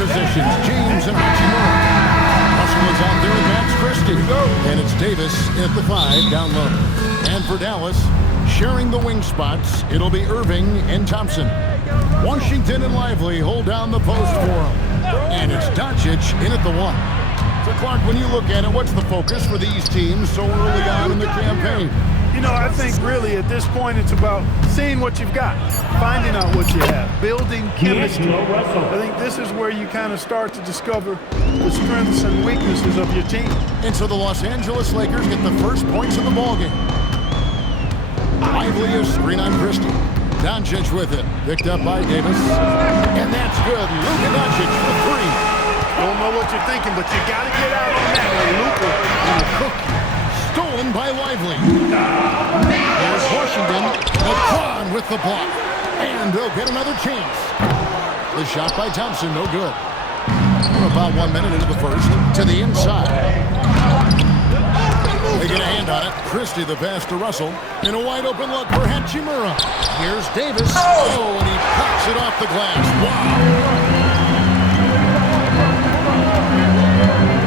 positions. James and Hachimura. Russell is out there with Max Christie. And it's Davis at the 5 down low. And for Dallas, sharing the wing spots, it'll be Irving and Thompson. Washington and Lively hold down the post for him. And it's Doncic in at the 1. So, Clark, when you look at it, what's the focus for these teams so early on in the campaign? You know, I think really at this point it's about seeing what you've got, finding out what you have, building chemistry. I think this is where you kind of start to discover the strengths and weaknesses of your team. And so the Los Angeles Lakers get the first points of the ballgame. Lively is screen on Christie. Doncic with it, picked up by Davis. And that's good. Luka Doncic for 3. Don't know what you're thinking, but you got to get out on that. Luka and a cookie. Stolen by Lively. There's Washington. LeBron with the block. And they'll get another chance. The shot by Thompson, no good. We're about 1 minute into the first. To the inside. They get a hand on it. Christie the pass to Russell. In a wide open look for Hachimura. Here's Davis. Oh, and he pops it off the glass. Wow.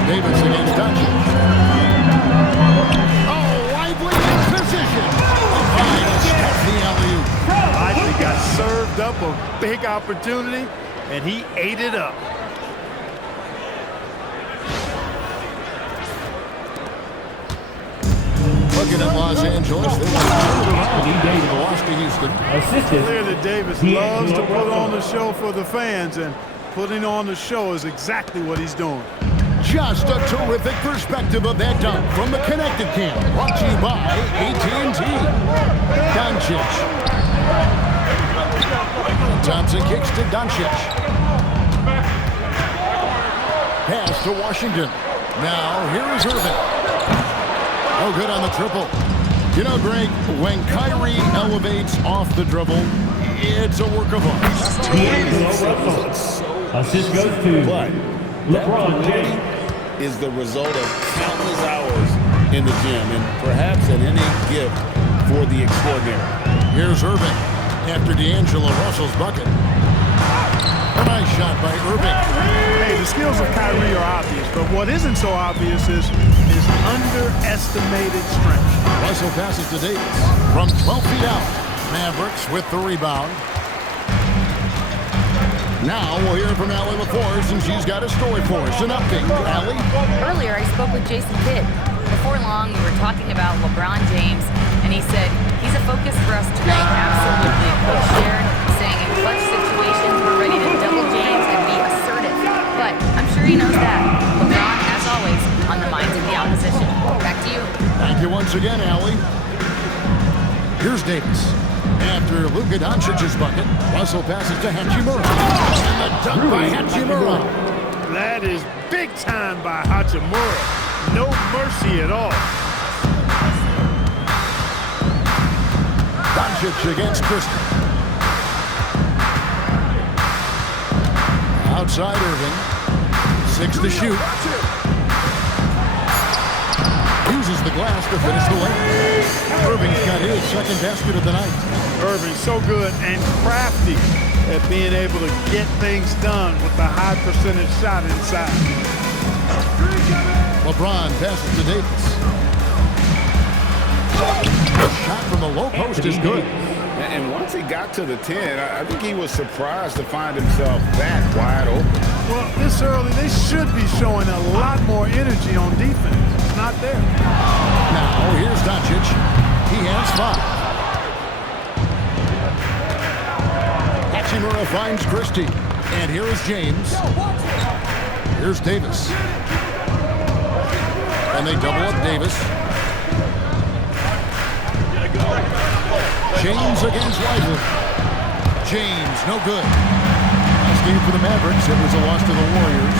Davis against Doncic. Lively got served up a big opportunity, and he ate it up. Looking at Los Angeles, they lost to Houston. Clear that Davis loves to put on the show for the fans, and putting on the show is exactly what he's doing. Just a terrific perspective of that dunk from the Connected Camp. Brought to you by AT&T. Doncic. Thompson kicks to Doncic. Pass to Washington. Now here is Irving. Oh, good on the triple. You know, Greg, when Kyrie elevates off the dribble, it's a work of art. Assist goes to LeBron James. Is the result of countless hours in the gym and perhaps an innate gift for the extraordinary. Here's Irving after D'Angelo Russell's bucket. A nice shot by Irving. Hey, the skills of Kyrie are obvious, but what isn't so obvious is his underestimated strength. Russell passes to Davis from 12 feet out. Mavericks with the rebound. Now we'll hear from Allie LaForce, and she's got a story for us. An update. Allie? Earlier, I spoke with Jason Kidd. Before long, we were talking about LeBron James, and he said, he's a focus for us tonight. Absolutely. Coach shared, saying in clutch situations, we're ready to double James and be assertive. But I'm sure he knows that. LeBron, as always, on the minds of the opposition. Back to you. Thank you once again, Allie. Here's Davis. After Luka Doncic's bucket, Russell passes to Hachimura. And the dunk by Hachimura. That is big time by Hachimura. No mercy at all. Doncic against Christie. Outside Irving. 6 to shoot. Uses the glass to finish the lane. Irving's got his second basket of the night. Irving so good and crafty at being able to get things done with the high percentage shot inside. LeBron passes to Davis. The shot from the low post is good. And once he got to the 10, I think he was surprised to find himself that wide open. Well, this early, they should be showing a lot more energy on defense. It's not there. Now, here's Doncic. He has 5. Hachimura finds Christie. And here is James. Here's Davis. And they double up Davis. James against Lively. James, no good. Last game for the Mavericks. It was a loss to the Warriors.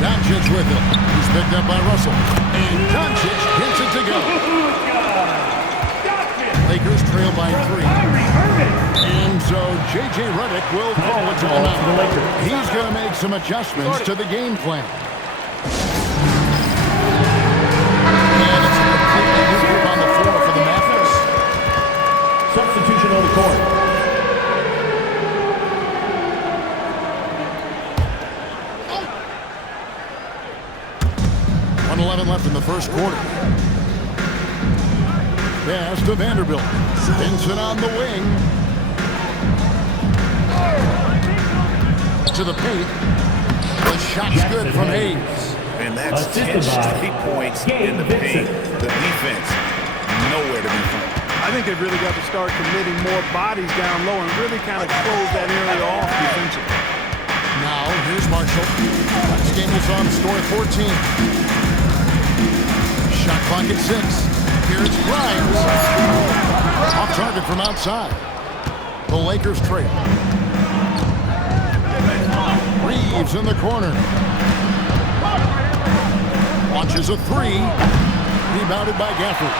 Doncic with it. He's picked up by Russell. And Doncic gets it to go. Lakers trail by 3. And so J.J. Redick will call a timeout. He's going to make some adjustments to the game plan. And it's a completely new group on the floor for the Mavericks. Substitution on the court. 7:11 left in the first quarter. Pass to Vanderbilt. Vincent on the wing. To the paint. The shot's good from Hayes. And that's 10 straight points in the paint. The defense, nowhere to be found. I think they've really got to start committing more bodies down low and really kind of close that area off defensively. Now, here's Marshall. This game is on score at 14. Shot clock at 6. Here's Grimes. Off target from outside. The Lakers trail. Reeves in the corner. Launches a three. Rebounded by Gafford.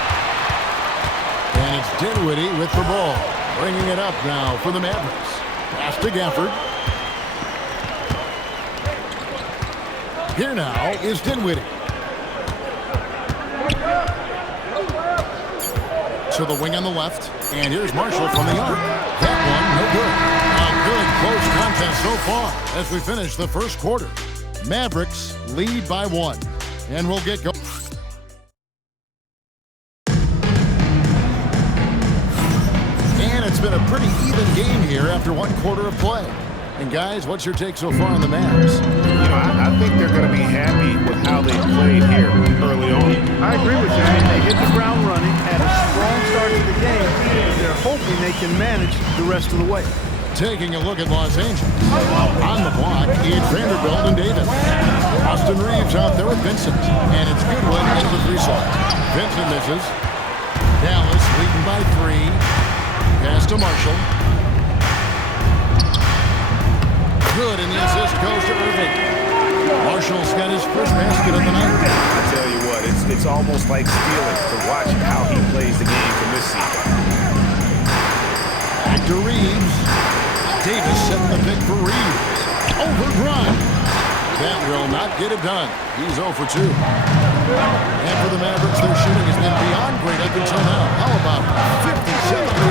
And it's Dinwiddie with the ball. Bringing it up now for the Mavericks. Pass to Gafford. Here now is Dinwiddie. To the wing on the left. And here's Marshall from the arc. That one, no good. A good close contest so far as we finish the first quarter. Mavericks lead by 1. And we'll get going. And it's been a pretty even game here after 1 quarter of play. And guys, what's your take so far on the Mavs? You know, I think they're going to be happy with how they played here early on. I agree with you. I mean, they hit the ground running, had a strong start to the game. They're hoping they can manage the rest of the way. Taking a look at Los Angeles. On the block, it's Vanderbilt and Davis. Austin Reeves out there with Vincent. And it's Goodwin into the 3 slot. Vincent misses. Dallas leading by 3. Pass to Marshall. Good, and the assist goes to Irving. Marshall's got his first basket of the night. I tell you what, it's almost like stealing to watch how he plays the game from this season. Back to Reeves. Davis setting the pick for Reeves. Over Grimes. That will not get it done. He's 0 for 2. And for the Mavericks, their shooting has been beyond great up until now. How about 57%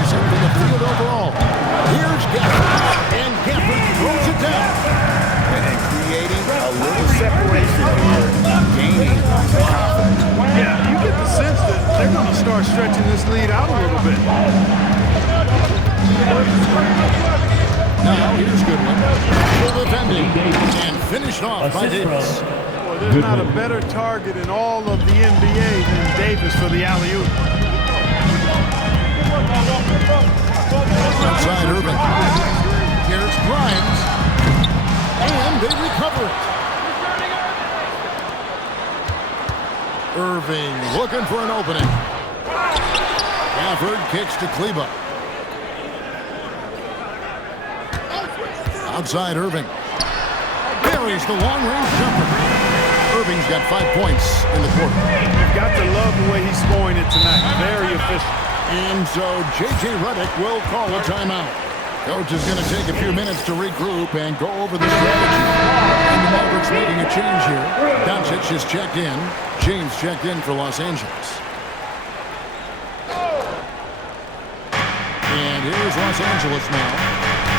from the field overall? Here's Gafford. And Gafford throws it down. And creating a little separation here, gaining confidence. Yeah, you get the sense that they're going to start stretching this lead out a little bit. Now here's Goodwin. Full defending. And finished off by Davis. Well, there's not a better target in all of the NBA than Davis for the alley-oop. Outside Irving. Here's Grimes. And they recover it. Irving looking for an opening. Gafford kicks to Kleba. Outside Irving. Buries the long-range jumper. Irving's got 5 points in the quarter. You've got to love the way he's scoring it tonight. Very efficient. And so J.J. Redick will call a timeout. Coach is going to take a few minutes to regroup and go over the strategy. And the Mavericks making a change here. Doncic is checked in. James checked in for Los Angeles. And here's Los Angeles now.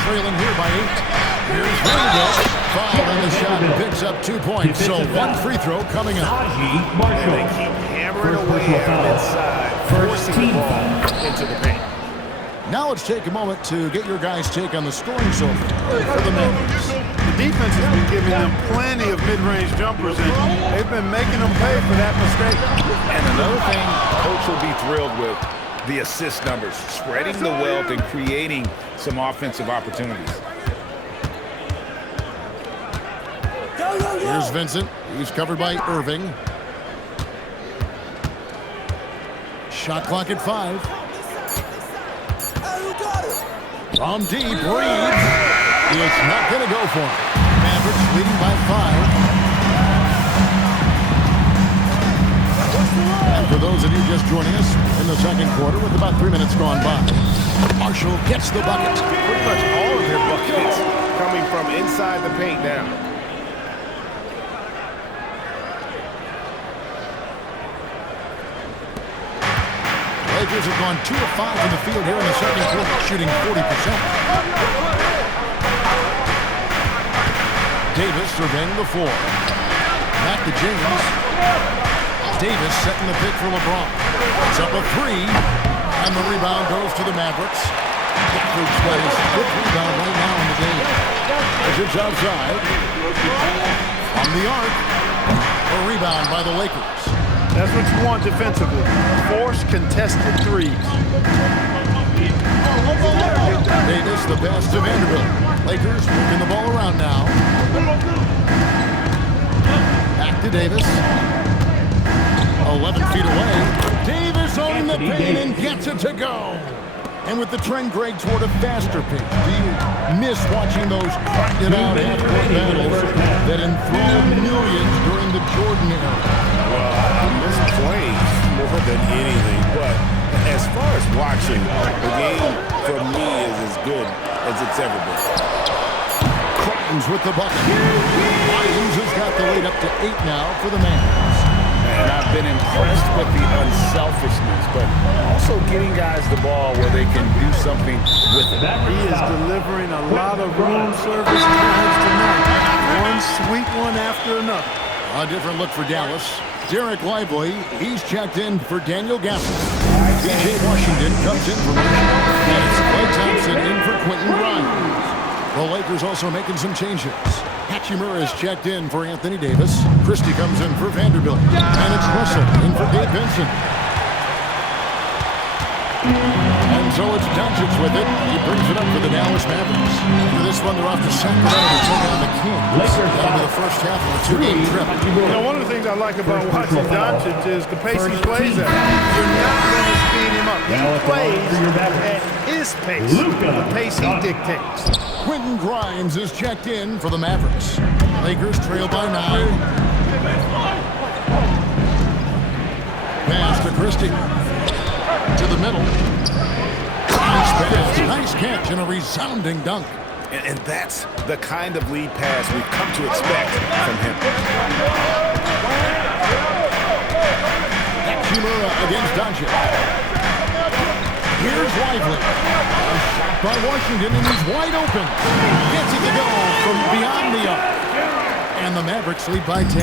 Trailing here by 8. Here's Vanderbilt. Foul on the shot and picks up 2 points. So 1 free throw coming up. And they keep hammering away at inside, forcing the ball into the paint. Now let's take a moment to get your guys' take on the scoring so far for the Mavericks. The defense has been giving them plenty of mid-range jumpers, and they've been making them pay for that mistake. And another thing Coach will be thrilled with, the assist numbers, spreading the wealth and creating some offensive opportunities. Here's Vincent. He's covered by Irving. Shot clock at 5. From deep, Reeves. It's not going to go for him. Mavericks leading by 5. And for those of you just joining us in the second quarter with about 3 minutes gone by, Marshall gets the bucket. Pretty much all of their buckets coming from inside the paint now. Lakers have gone 2 of 5 in the field here in the second quarter, shooting 40%. Davis surveying the floor. Back to James. Davis setting the pick for LeBron. It's up a three, and the rebound goes to the Mavericks. Gafford's got his fifth rebound right now in the game. As it's outside. On the arc, a rebound by the Lakers. That's what you want defensively. Force contested threes. Davis, the pass to Vanderbilt. Lakers moving the ball around now. Back to Davis. 11 feet away. Davis owning the paint and gets it to go. And with the trend grade toward a faster pace, do you miss watching those grinded-out half-court battles that enthralled millions during the Jordan era? Well, I miss plays more than anything, but as far as watching, the game for me is as good as it's ever been. Crichton's with the bucket. Lyons has got the lead up to 8 now for the Mavs. And I've been impressed with the unselfishness, but also getting guys the ball where they can do something with it. He is delivering a lot of room service times tonight. One sweet one after another. A different look for Dallas. Derek Lively, he's checked in for Daniel Gafford. P.J. Washington comes in for Richard. And it's Klay Thompson in for Quentin Grimes. The Lakers also making some changes. Hachimura is checked in for Anthony Davis. Christie comes in for Vanderbilt. And it's Russell in for Gabe Vincent. And so it's Doncic with it. He brings it up for the Dallas Mavericks. For this one, they're off to Sacramento to take on the Kings. That'll be the first half of a two-game trip. You know, one of the things I like about watching Doncic is the pace he plays at. You're not going to speed him up. He plays at his pace, the pace he dictates. Quentin Grimes is checked in for the Mavericks. Lakers trail by 9. Pass to Christie. To the middle. Nice pass, nice catch, and a resounding dunk. And that's the kind of lead pass we've come to expect from him. Hachimura against Doncic. Here's Lively. A shot by Washington, and he's wide open. Gets it to go from beyond the arc. And the Mavericks lead by 10.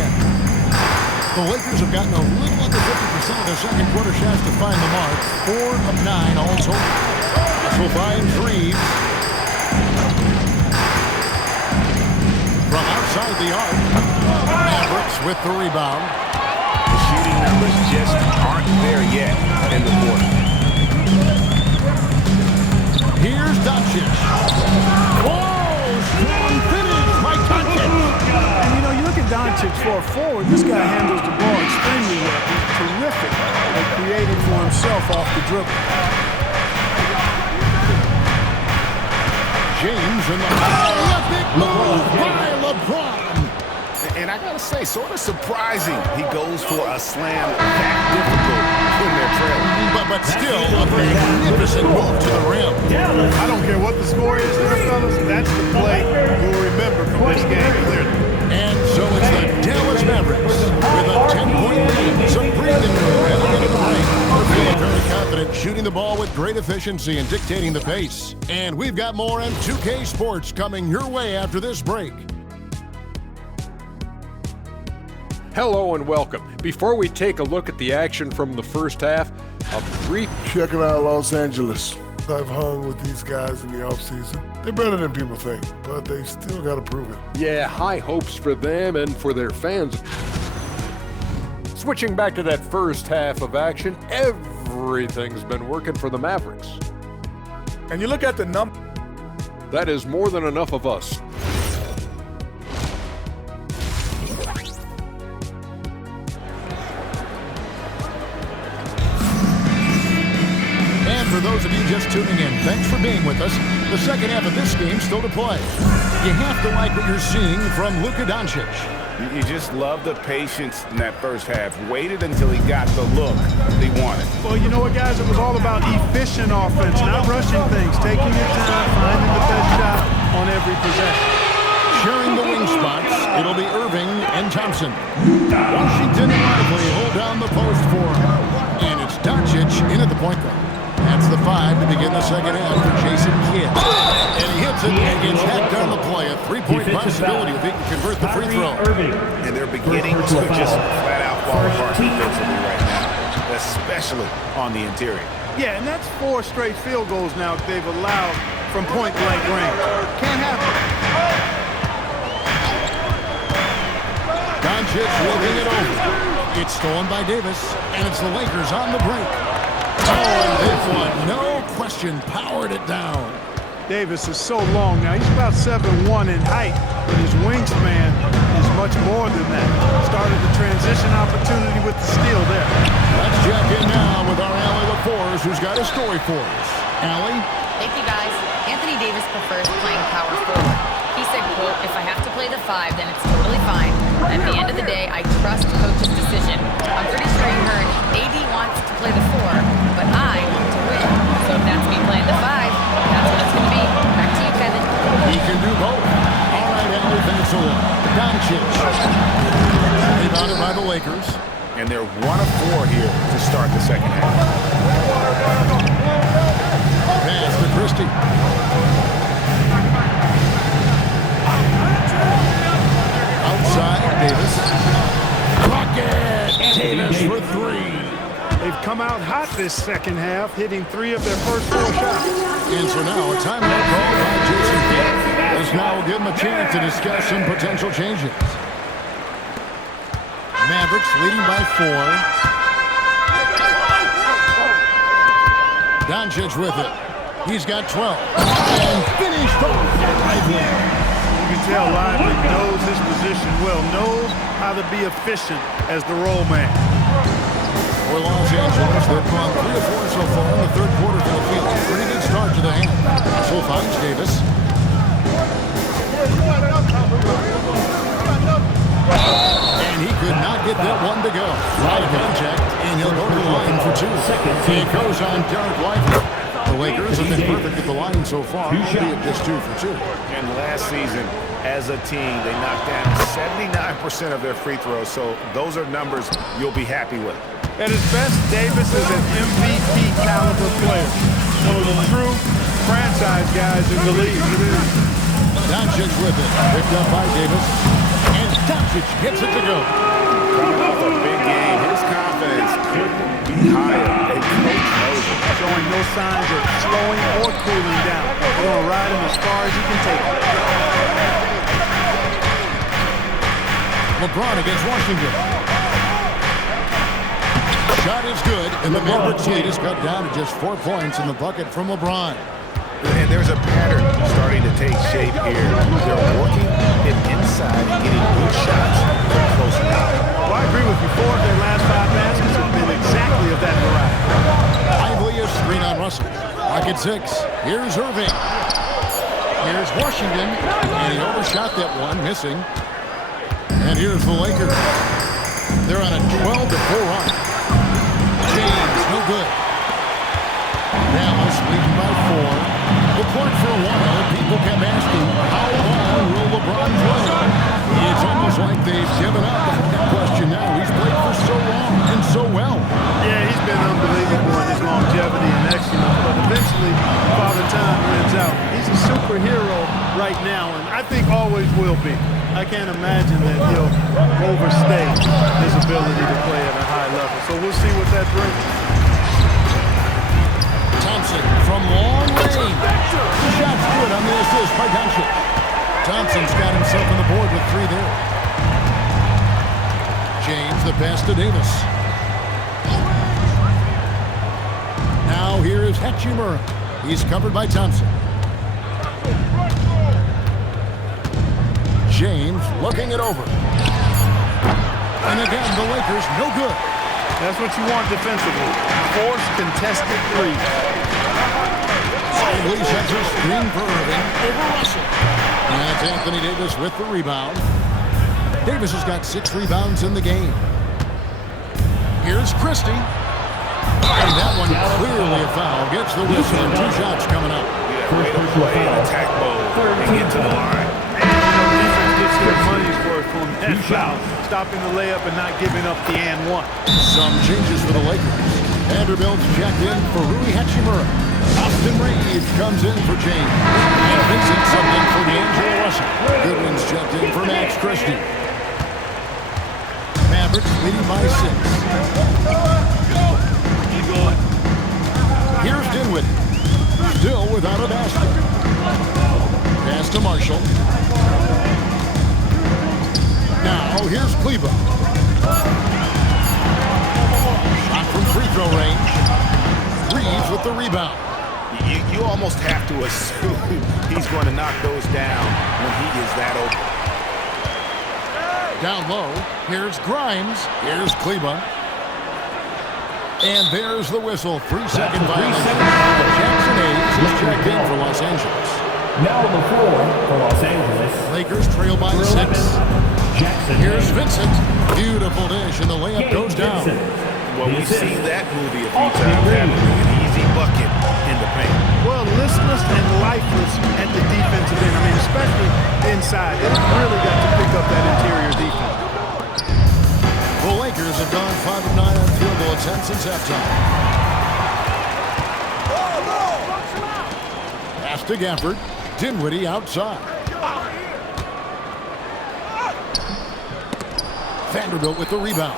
The Lakers have gotten a little under 50% of their second quarter shots to find the mark. 4 of 9 all total. This will find threes. From outside the arc, Mavericks with the rebound. The shooting numbers just aren't there yet in the quarter. Here's Doncic. Whoa! Strong finish by Doncic. And you know, you look at Doncic for a forward, this guy handles the ball extremely well. He's terrific at creating for himself off the dribble. James in the big move by LeBron. And I gotta say, sort of surprising he goes for a slam that difficult when they're trailing. But still a magnificent move to the rim. I don't care what the score is there, fellas. That's the play you'll remember from this game, clearly. And so it's the Dallas Mavericks with a 10-point lead. Some breathing room at the end of the break. We're feeling very confident, shooting the ball with great efficiency and dictating the pace. And we've got more M2K Sports coming your way after this break. Hello and welcome. Before we take a look at the action from the first half, a brief Check it out, Los Angeles. I've hung with these guys in the offseason. They're better than people think, but they still got to prove it. high hopes for them and for their fans. Switching back to that first half of action, everything's been working for the Mavericks. And you look at the number. That is more than enough of us. For those of you just tuning in, thanks for being with us. The second half of this game still to play. You have to like what you're seeing from Luka Doncic. You just love the patience in that first half. Waited until he got the look he wanted. Well, you know what, guys? It was all about efficient offense, not rushing things, taking your time, finding the best shot on every possession. Sharing the wing spots, it'll be Irving and Thompson. Washington and Lively hold down the post for him. And it's Doncic in at the point guard. That's the 5 to begin the second half for Jason Kidd. And he hits it and gets hacked down the play. A three-point possibility if he can convert the free throw. And they're beginning to just flat out fall apart defensively right now, especially on the interior. Yeah, and that's 4 straight field goals now they've allowed from point-blank range. Can't happen. Doncic looking it over. It's stolen by Davis, and it's the Lakers on the break. Oh, and this one, no question, powered it down. Davis is so long now. He's about 7'1" in height, but his wingspan is much more than that. Started the transition opportunity with the steal there. Let's check in now with our Allie LaForce, who's got a story for us. Allie? Thank you, guys. Anthony Davis prefers playing power forward. He said, quote, if I have to play the 5, then it's totally fine. At the end of the day, I trust coach's decision. I'm pretty sure you heard AD wants to play the 4, but I want to win. So if that's me playing the 5, that's what it's going to be. Back to you, Kevin. He can do both. All right, Allie, thanks a lot. Doncic. Rebounded by the Lakers. And they're 1 of 4 here to start the second half. Pass to Christie. Outside, Davis. Rocket! Davis for 3. They've come out hot this second half, hitting 3 of their first 4 shots. And so now a timeout call by Jason Kidd. This now will give him a chance to discuss some potential changes. Mavericks leading by 4. Doncic with it. He's got 12. And finished off Lively. You can tell Lively knows his position well, knows how to be efficient as the roll man. For Los Angeles, they've gone 3 of 4 so far in the third quarter for the field. Pretty good start to the hand. So finds Davis. And he could not get that one to go. Right contact, and he'll go to the line for 2. He goes on Derek Lively. The Lakers have been perfect at the line so far, albeit just 2 for 2. And last season, as a team, they knocked down 79% of their free throws, so those are numbers you'll be happy with. At his best, Davis is an MVP caliber player. One of the true franchise guys in the league. Doncic with it. Picked up by Davis. And Doncic gets it to go. Coming off a big game, his confidence couldn't be higher. A coach knows it. Showing no signs of slowing or cooling down. They're going to ride him as far as he can take it. LeBron against Washington. Shot is good, and the Mavericks lead is cut down to just 4 points in the bucket from LeBron. And there's a pattern starting to take shape here. They're working it inside and getting good shots from close range. Well, I agree with you. 4 of their last 5 baskets have been exactly of that variety. Lively is screen on Russell. Pocket 6. Here's Irving. Here's Washington, and he overshot that one, missing. And here's the Lakers. They're on a 12-4 run. James, no good. Dallas leading by 4. The court for a while, people kept asking, how long will LeBron play? It's almost like they've given up on that question now. He's played for so long and so well. Yeah, he's been unbelievable in his longevity and excellence, but eventually, Father Time wins out. He's a superhero right now, and I think always will be. I can't imagine that he'll overstay his ability to play at a high level. So we'll see what that brings. Thompson from long range. Shot's good on the assist by Doncic. Thompson's got himself on the board with 3 there. James, the pass to Davis. Now here is Hachimura. He's covered by Thompson. James looking it over. And again, the Lakers, no good. That's what you want defensively. Force contested 3. Lively sets a screen for Irving over Russell. And that's Anthony Davis with the rebound. Davis has got 6 rebounds in the game. Here's Christie. And that one clearly a foul. Gets the whistle and 2 shots coming up. Way to play in attack mode and get to the line. Defense gets their money's worth from that foul. Stopping the layup and not giving up the and 1. Some changes for the Lakers. Vanderbilt's checked in for Rui Hachimura. Austin Reeves comes in for James. And Vincent subbed in for D'Angelo Russell. Goodwin's checked in for Max Christie. Mavericks leading by 6. Here's Dinwiddie. Still without a basket. Pass to Marshall. Now here's Cleveland. Shot from free throw range. Reeves with the rebound. You almost have to assume he's going to knock those down when he is that open. Down low, here's Grimes. Here's Cleveland. And there's the whistle. 3-second violation. Jackson Hayes is checked in for Los Angeles. Now on the floor for Los Angeles. Lakers trail by 6. Jackson. Here's Vincent. Beautiful dish, and the layup goes down. Well, we've seen that movie a few times, haven't we? An easy bucket in the paint. Well, listless and lifeless at the defensive end. I mean, especially inside. They really got to pick up that interior defense. The Lakers have gone 5 of 9 on field goal attempts since halftime. Pass to Gafford. Dinwiddie outside. Vanderbilt with the rebound.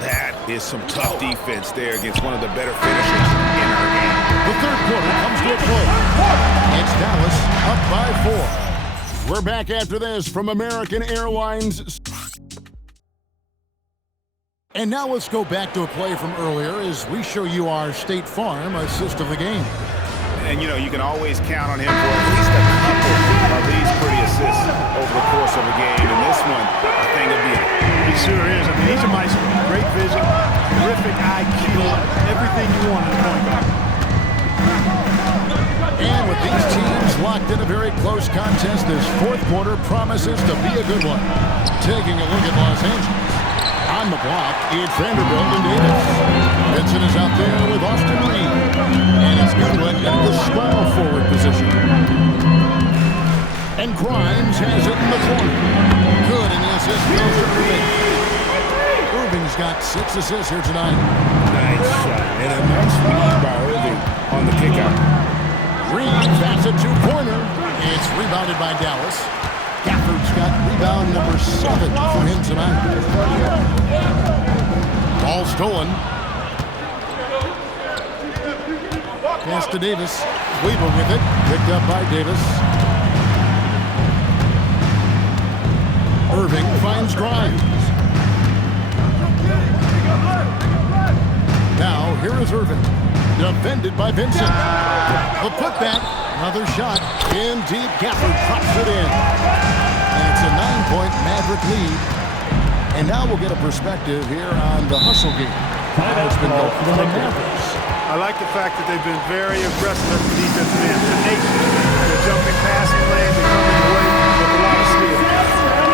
That is some tough defense there against one of the better finishers in our game. The third quarter comes to a close. It's Dallas up by 4. We're back after this from American Airlines. And now let's go back to a play from earlier as we show you our State Farm assist of the game. And, you know, you can always count on him for at least a couple of these pretty assists over the course of a game. And this one, a thing of beauty. He sure is. I mean, he's a maestro. Great vision, terrific IQ, everything you want in a point guard. And with these teams locked in a very close contest, this fourth quarter promises to be a good one. Taking a look at Los Angeles. On the block, it's Vanderbilt and Davis. Vincent is out there with Austin Reed. And it's Goodwin in the small forward position. And Grimes has it in the corner. Good, and the assist goes to Irving. Irving's got 6 assists here tonight. Nice shot. And a nice read by Irving on the kickout. Reed, that's a two-pointer. It's rebounded by Dallas. Gafford's got rebound number 7 for him tonight. Ball stolen. Pass to Davis. Cleveland with it. Picked up by Davis. Irving finds Grimes. Now, here is Irving. Defended by Vincent. The putback. Another shot. In deep. Gafford drops it in. And it's a 9-point Maverick lead. And now we'll get a perspective here on the hustle game. It's been built for the Mavericks. I like the fact that they've been very aggressive at the defensive end. They're jumping passing lanes and coming away with a lot of skill.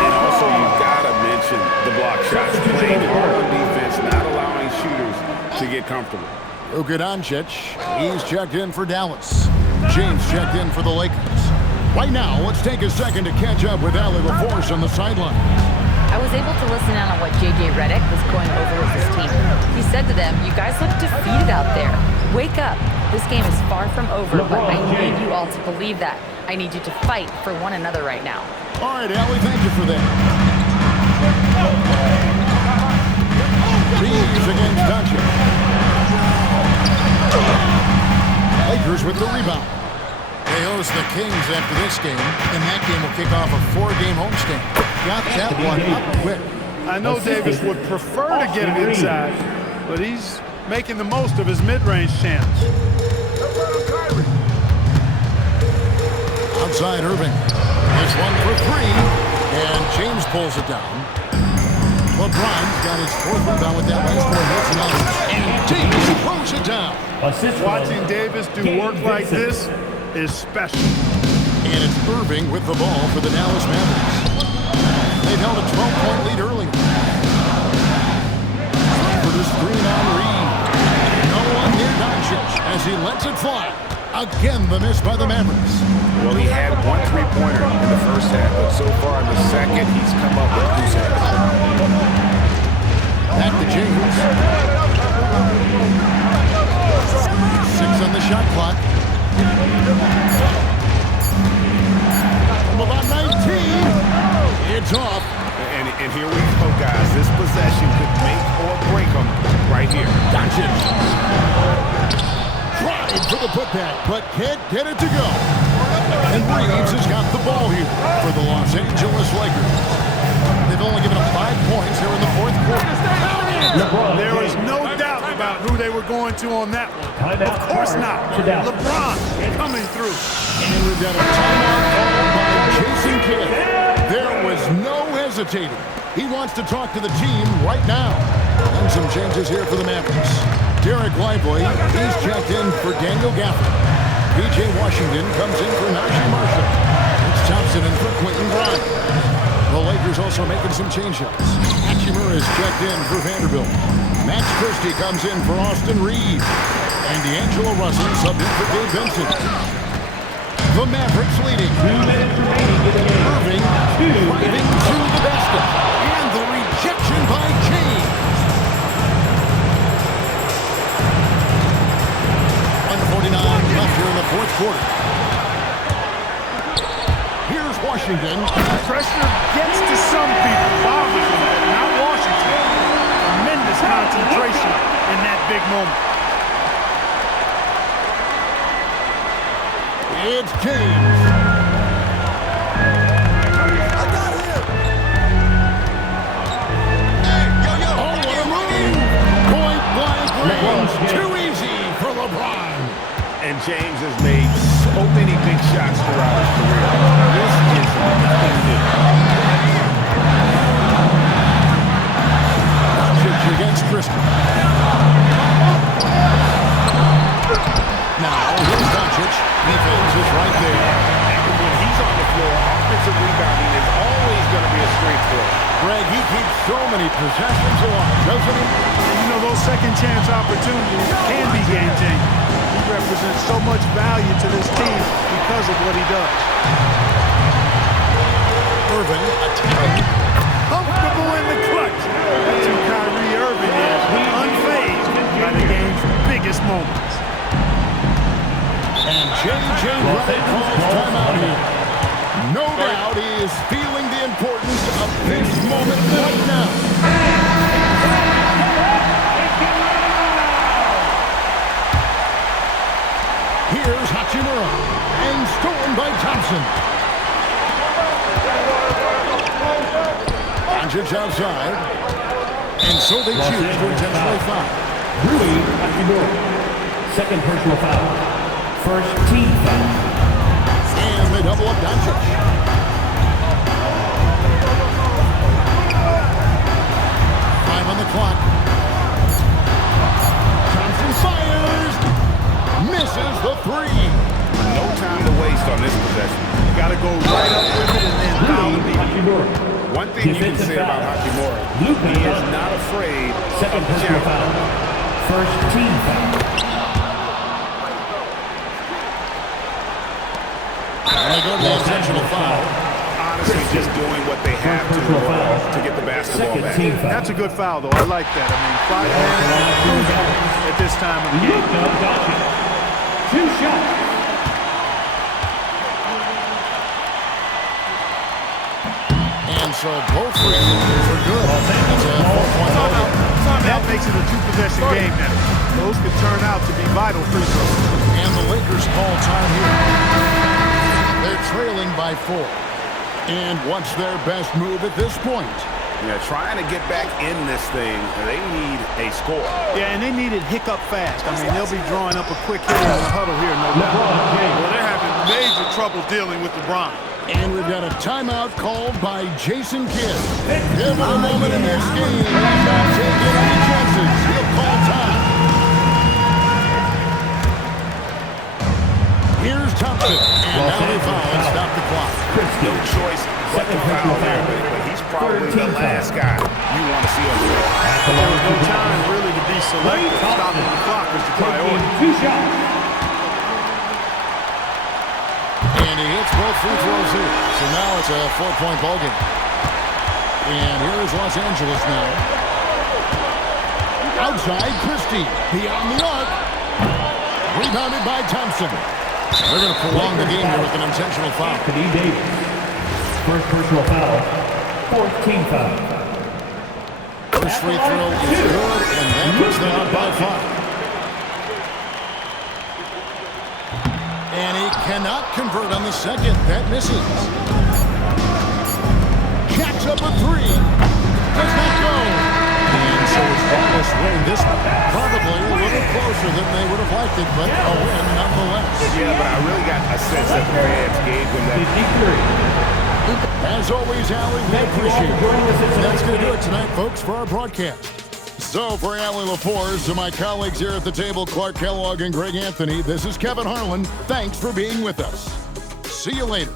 And also, you've got to mention the block shots. Playing hard on defense, not allowing shooters to get comfortable. Luka Doncic, he's checked in for Dallas. James checked in for the Lakers. Right now, let's take a second to catch up with Allie LaForce on the sideline. I was able to listen in on what J.J. Redick was going over with his team. He said to them, "You guys look defeated out there. Wake up. This game is far from over, but I need you all to believe that. I need you to fight for one another right now." All right, Allie, thank you for that. Reeves against Doncic. Lakers with the rebound. They host the Kings after this game, and that game will kick off a 4-game homestand. Got that one up quick. I know Davis would prefer to get it inside, but he's making the most of his mid-range chance. Outside Irving. This one for 3, and James pulls it down. LeBron's got his 4th rebound with that last one. And Davis throws it down. Watching Davis do work like this is special. And it's Irving with the ball for the Dallas Mavericks. They've held a 12-point lead earlier. For the screen on Reed. No one near Doncic as he lets it fly. Again, the miss by the Mavericks. Well, he had 1 3-pointer in the first half, but so far in the second, he's come up with 2 seconds. Back to James. 6 on the shot clock. From about 19. It's off. And And here we go, guys. This possession could make or break them right here. Doncic. Tried for the putback, but can't get it to go. And Reeves has got the ball here for the Los Angeles Lakers. They've only given up 5 points here in the fourth quarter. There is no doubt about who they were going to on that one. Of course not. LeBron coming through. And we've got a timeout called by Jason Kidd. There was no hesitating. He wants to talk to the team right now. And some changes here for the Mavericks. Derek Lively, he's checked in for Daniel Gafford. P.J. Washington comes in for Najee Marshall. It's Thompson in for Quentin Grimes. The Lakers also making some change-ups. Hachimura is checked in for Vanderbilt. Max Christie comes in for Austin Reeves. And D'Angelo Russell subbed in for Dave Vincent. The Mavericks leading. 2 minutes remaining in the game. Irving driving to the basket. And the rejection by James. 1:49 left here in the fourth quarter. Here's Washington. Pressure gets to some people, bothers them, but not Washington. Tremendous concentration in that big moment. It's James. Oh, what a move! Point blank range. Too easy for LeBron. And James has made so many big shots throughout his career. This is nothing new. Doncic against Christie. Now, here's Doncic. Defense is right there. And when he's on the floor, offensive rebounding is always going to be a strength for him. Greg, he keeps so many possessions alive, doesn't he? And you know, those second chance opportunities can be game-changing. He represents so much value to this team because of what he does. Irving attacking. Comfortable in the clutch. That's who Kyrie Irving is, unfazed by the game's biggest moments. And J.J. Redick calls timeout here. No doubt he is feeling the importance of this moment right now. Here's Hachimura, and stolen by Thompson. Doncic outside, and so they choose to intentionally foul. Rui Hachimura. Second personal foul. First team foul. And they double up Doncic. Time on the clock. Thompson fires. Misses the three. No time to waste on this possession. Got to go right up with it and then foul the Hachimura. One thing you can say about Hachimura, he is not afraid Second of the personal challenge. foul. First team foul. And they go to the intentional foul. Honestly, just doing what they have to get the basketball Second back. team foul. That's a good foul, though. I like that. I mean, 5 minutes at this time of the game. Luka Doncic. 2 shots. And so both free throws are good. That's a 4-point ball. That makes it a 2-possession game now. Those could turn out to be vital free throws. And the Lakers call time here. They're trailing by 4. And what's their best move at this point? Yeah, trying to get back in this thing, they need a score. Yeah, and they need it hiccup fast. I mean, they'll be drawing up a quick hit in the huddle here, no doubt. Well, they're having major trouble dealing with LeBron. And we've got a timeout called by Jason Kidd. Pivotal moment in this game. He's not taking any chances. He'll call time. Here's Thompson. And now they foul and stop the clock. No choice but to foul there, but he's probably the last guy you want to see on the floor. There's no time really to be selective. Stopping the clock is the priority. 2 shots. And he hits both free throws here. So now it's a 4-point ball game. And here is Los Angeles now. Outside, Christie. Beyond the arc. Rebounded by Thompson. They're going to prolong the game here with an intentional foul. Anthony Davis. First personal foul. Fourth team foul. First free throw is good, and that puts them up by 5. And he cannot convert on the second. That misses. Jacks up a three. Does not go. And so it's Dallas winning this one. Probably a little closer than they would have liked it, but a win nonetheless. Yeah, but I really got a sense that the fans gave them that. 53. As always, Allie, we appreciate it. And that's going to do it tonight, folks, for our broadcast. So for Allie LaForce, to my colleagues here at the table, Clark Kellogg and Greg Anthony, this is Kevin Harlan. Thanks for being with us. See you later.